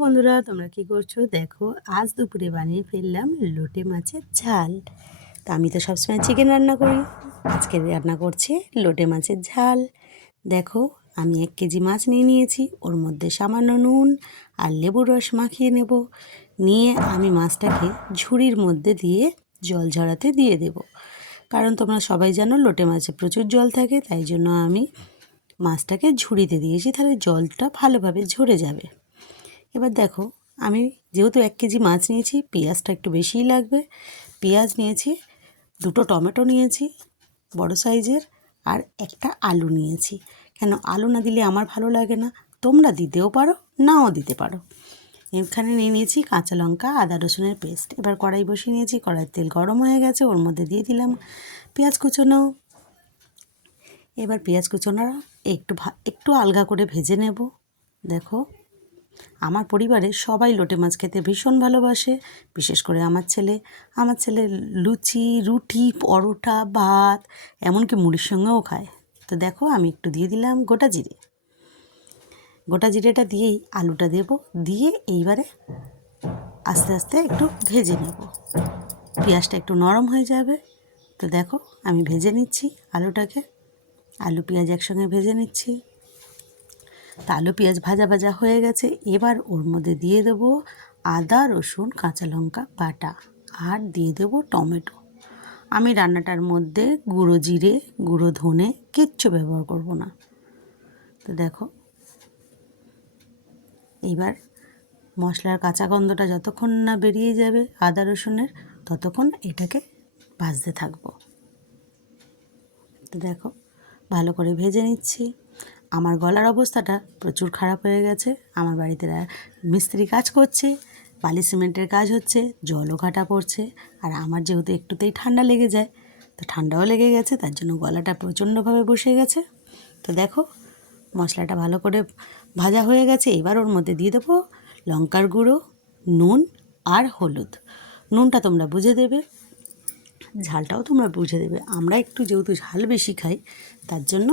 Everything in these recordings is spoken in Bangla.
বন্ধুরা, তোমরা কি করছো? দেখো, আজ দুপুরে বানিয়ে ফেললাম লোটে মাছের ঝাল। তা আমি তো সবসময় চিকেন রান্না করি, আজকে রান্না করছি লোটে মাছের ঝাল। দেখো, আমি 1 কেজি মাছ নিয়ে নিয়েছি, ওর মধ্যে সামান্য নুন আর লেবুর রস মাখিয়ে নেব। নিয়ে আমি মাছটাকে ঝুড়ির মধ্যে দিয়ে জল ঝরাতে দিয়ে দেব। কারণ তোমরা সবাই জানো লোটে মাছে প্রচুর জল থাকে, তাই জন্য আমি মাছটাকে ঝুড়িতে দিয়েছি, তাহলে জলটা ভালোভাবে ঝরে যাবে। এবার দেখো, আমি যেহেতু 1 কেজি মাছ নিয়েছি, পেঁয়াজটা একটু বেশিই লাগবে। পেঁয়াজ নিয়েছি, 2টো টমেটো নিয়েছি বড় সাইজের, আর একটা আলু নিয়েছি। কেন আলু না দিলে আমার ভালো লাগে না, তোমরা দিতেও পারো, নাও দিতে পারো। এখানে নিয়ে নিয়েছি কাঁচা লঙ্কা, আদা রসুনের পেস্ট। এবার কড়াই বসিয়ে নিয়েছি, কড়াইয়ের তেল গরম হয়ে গেছে, ওর মধ্যে দিয়ে দিলাম পেঁয়াজ কুচোনো। এবার পেঁয়াজ কুচোনোটা একটু আলগা করে ভেজে নেব। দেখো, আমার পরিবারে সবাই লোটে মাছ খেতে ভীষণ ভালোবাসে, বিশেষ করে আমার ছেলে লুচি, রুটি, পরোটা, ভাত, এমনকি মুড়ির সঙ্গেও খায়। তো দেখো, আমি একটু দিয়ে দিলাম গোটা জিরেটা দিয়েই আলুটা দেব, দিয়ে এইবারে আস্তে আস্তে একটু ভেজে নেব। পেঁয়াজটা একটু নরম হয়ে যাবে। তো দেখো, আমি ভেজে নিচ্ছি আলুটাকে, আলু পেঁয়াজ একসঙ্গে ভেজে নিচ্ছি। তা আলু পেঁয়াজ ভাজা ভাজা হয়ে গেছে। এবার ওর মধ্যে দিয়ে দেবো আদা রসুন কাঁচা লঙ্কা বাটা, আর দিয়ে দেবো টমেটো। আমি রান্নাটার মধ্যে গুঁড়ো জিরে, গুঁড়ো ধনে কিচ্ছু ব্যবহার করব না। তো দেখো, এইবার মশলার কাঁচা গন্ধটা যতক্ষণ না বেরিয়ে যাবে আদা রসুনের, ততক্ষণ এটাকে ভাজতে থাকবো। তো দেখো, ভালো করে ভেজে নিচ্ছি। আমার গলার অবস্থাটা প্রচুর খারাপ হয়ে গেছে। আমার বাড়িতে মিস্ত্রি কাজ করছে, বালি সিমেন্টের কাজ হচ্ছে, জলও ঘাটা পড়ছে, আর আমার যেহেতু একটুতেই ঠান্ডা লেগে যায়, তো ঠান্ডাও লেগে গেছে, তার জন্য গলাটা প্রচণ্ডভাবে বসে গেছে। তো দেখো, মশলাটা ভালো করে ভাজা হয়ে গেছে। এবার ওর মধ্যে দিয়ে দেবো লঙ্কার গুঁড়ো, নুন আর হলুদ। নুনটা তোমরা বুঝে দেবে, ঝালটাও তোমরা বুঝে দেবে। আমরা একটু যেহেতু ঝাল বেশি খাই, তার জন্য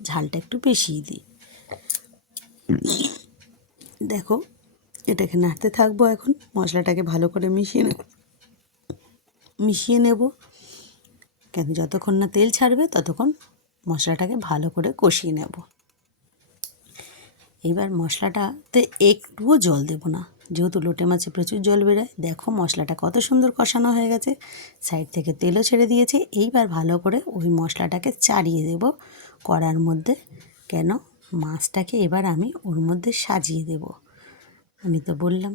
ঝালটা একটু বেশিই দিই। দেখো, এটাকে নাড়তে থাকবো। এখন মশলাটাকে ভালো করে মিশিয়ে নেব। কেন যতক্ষণ না তেল ছাড়বে ততক্ষণ মশলাটাকে ভালো করে কষিয়ে নেব। এইবার মশলাটাতে একটুও জল দেব না, যেহেতু লোটে মাছে প্রচুর জল বেরোয়। দেখো, মশলাটা কত সুন্দর কষানো হয়ে গেছে, সাইড থেকে তেলও ছেড়ে দিয়েছে। এইবার ভালো করে ওই মশলাটাকে চাড়িয়ে দেব কড়ার মধ্যে। কেন, মাছটাকে এবার আমি ওর মধ্যে সাজিয়ে দেব। আমি তো বললাম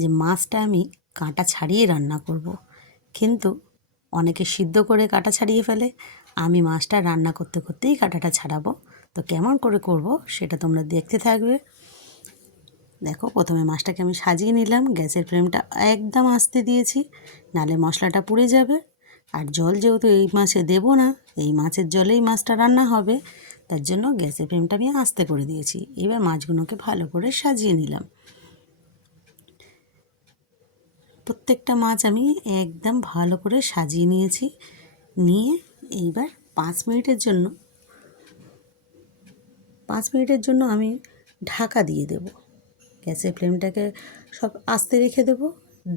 যে মাছটা আমি কাঁটা ছাড়িয়ে রান্না করব, কিন্তু অনেকে সিদ্ধ করে কাঁটা ছাড়িয়ে ফেলে। আমি মাছটা রান্না করতে করতেই কাঁটাটা ছাড়াবো। তো কেমন করে করব সেটা তোমরা দেখতে থাকবে। দেখো, প্রথমে মাছটাকে আমি সাজিয়ে নিলাম, গ্যাসের ফ্লেমটা একদম আস্তে দিয়েছি, নালে মশলাটা পুড়ে যাবে। আর জল যেহেতু এই মাছে দেবো না, এই মাছের জলেই মাছটা রান্না হবে, তার জন্য গ্যাসের ফ্লেমটা আমি আস্তে করে দিয়েছি। এবার মাছগুলোকে ভালো করে সাজিয়ে নিলাম। প্রত্যেকটা মাছ আমি একদম ভালো করে সাজিয়ে নিয়েছি। নিয়ে এইবার 5 মিনিটের জন্য আমি ঢাকা দিয়ে দেব। গ্যাসের ফ্লেমটাকে সব আস্তে রেখে দেব,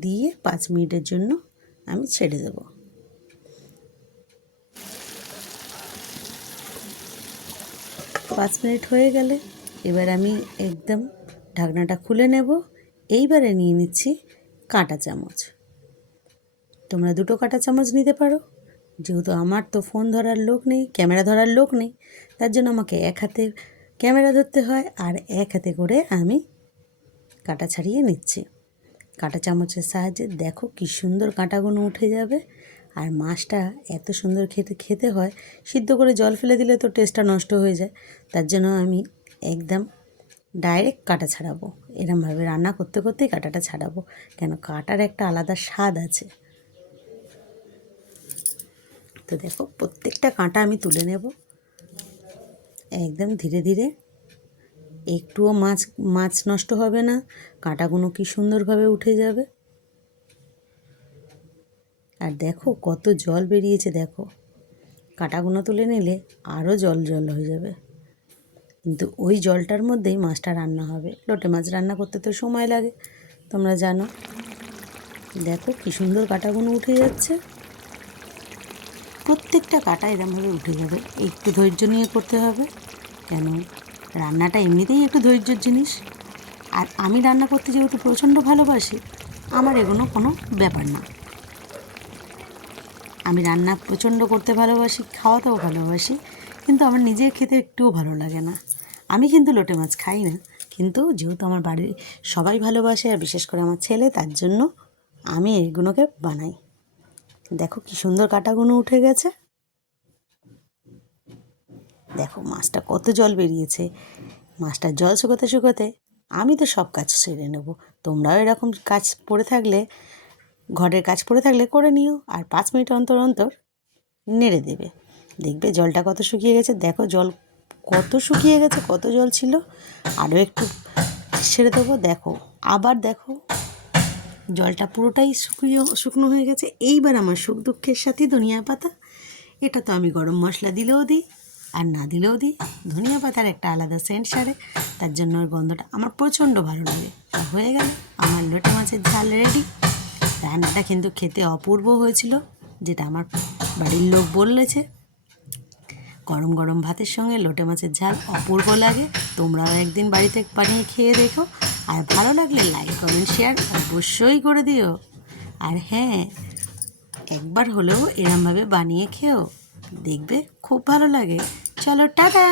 দিয়ে 5 মিনিটের জন্য আমি ছেড়ে দেব। 5 মিনিট হয়ে গেলে এবার আমি একদম ঢাকনাটা খুলে নেব। এইবারে নিয়ে নিচ্ছি কাঁটা চামচ। তোমরা 2টো কাঁটা চামচ নিতে পারো। যেহেতু আমার তো ফোন ধরার লোক নেই, ক্যামেরা ধরার লোক নেই, তার জন্য আমাকে এক হাতে ক্যামেরা ধরতে হয়, আর এক হাতে করে আমি কাঁটা ছাড়িয়ে নিচ্ছি। কাঁটা চামচের সাহায্যে দেখো কি সুন্দর কাঁটাগুলো উঠে যাবে। আর মাছটা এত সুন্দর খেতে হয়, সিদ্ধ করে জল ফেলে দিলে তো টেস্টটা নষ্ট হয়ে যায়। তার জন্য আমি একদম ডাইরেক্ট কাঁটা ছাড়াবো, এরমভাবে রান্না করতে করতেই কাঁটাটা ছাড়াবো। কেন, কাঁটার একটা আলাদা স্বাদ আছে। তো দেখো, প্রত্যেকটা কাঁটা আমি তুলে নেব একদম ধীরে ধীরে। একটুও মাছ নষ্ট হবে না, কাঁটাগুলো কি সুন্দরভাবে উঠে যাবে। আর দেখো কত জল বেরিয়েছে। দেখো, কাঁটাগুলো তুলে নিলে আরও জল জল হয়ে যাবে। কিন্তু ওই জলটার মধ্যেই মাছটা রান্না হবে। লোটে মাছ রান্না করতে তো সময় লাগে, তোমরা জানো। দেখো কী সুন্দর কাঁটাগুলো উঠে যাচ্ছে, প্রত্যেকটা কাঁটা এরমভাবে উঠে যাবে। একটু ধৈর্য নিয়ে করতে হবে, কেন রান্নাটা এমনিতেই একটু ধৈর্যের জিনিস। আর আমি রান্না করতে যেহেতু প্রচণ্ড ভালোবাসি, আমার এগুলো কোনো ব্যাপার না। আমি রান্না প্রচণ্ড করতে ভালোবাসি, খাওয়াতেও ভালোবাসি, কিন্তু আমার নিজের খেতে একটুও ভালো লাগে না। আমি কিন্তু লোটে মাছ খাই না, কিন্তু যেহেতু আমার বাড়ির সবাই ভালোবাসে, আর বিশেষ করে আমার ছেলে, তার জন্য আমি এগুলোকে বানাই। দেখো কী সুন্দর কাঁটাগুলো উঠে গেছে। দেখো মাছটা কত জল বেরিয়েছে। মাছটার জল শুকোতে শুকোতে আমি তো সব কাজ সেরে নেব। তোমরাও এরকম কাজ পড়ে থাকলে, ঘরের কাজ পড়ে থাকলে করে নিও, আর 5 মিনিট অন্তর অন্তর নেড়ে দেবে। দেখবে জলটা কত শুকিয়ে গেছে। দেখো জল কত শুকিয়ে গেছে, কত জল ছিল। আরও একটু ছেড়ে দেবো। দেখো আবার দেখো জলটা পুরোটাই শুকনো হয়ে গেছে। এইবার আমার সুখ দুঃখের সাথে ধনিয়া পাতা, এটা তো আমি গরম মশলা দিলেও দিই আর না দিলেও দিই। ধনিয়া পাতার একটা আলাদা সেন্ট সারে, তার জন্য ওর গন্ধটা আমার প্রচণ্ড ভালো লাগে। হয়ে গেল আমার লোটে মাছের ঝাল রেডি। রান্নাটা কিন্তু খেতে অপূর্ব হয়েছিল, যেটা আমার বাড়ির লোক বলেছে। গরম গরম ভাতের সঙ্গে লোটে মাছের ঝাল অপূর্ব লাগে। তোমরাও একদিন বাড়িতে বানিয়ে খেয়ে দেখো, আর ভালো লাগলে লাইক কমেন্ট শেয়ার অবশ্যই করে দিও। আর হ্যাঁ, একবার হলেও এরমভাবে বানিয়ে খেও, দেখবে খুব ভালো লাগে। চলো টাটা।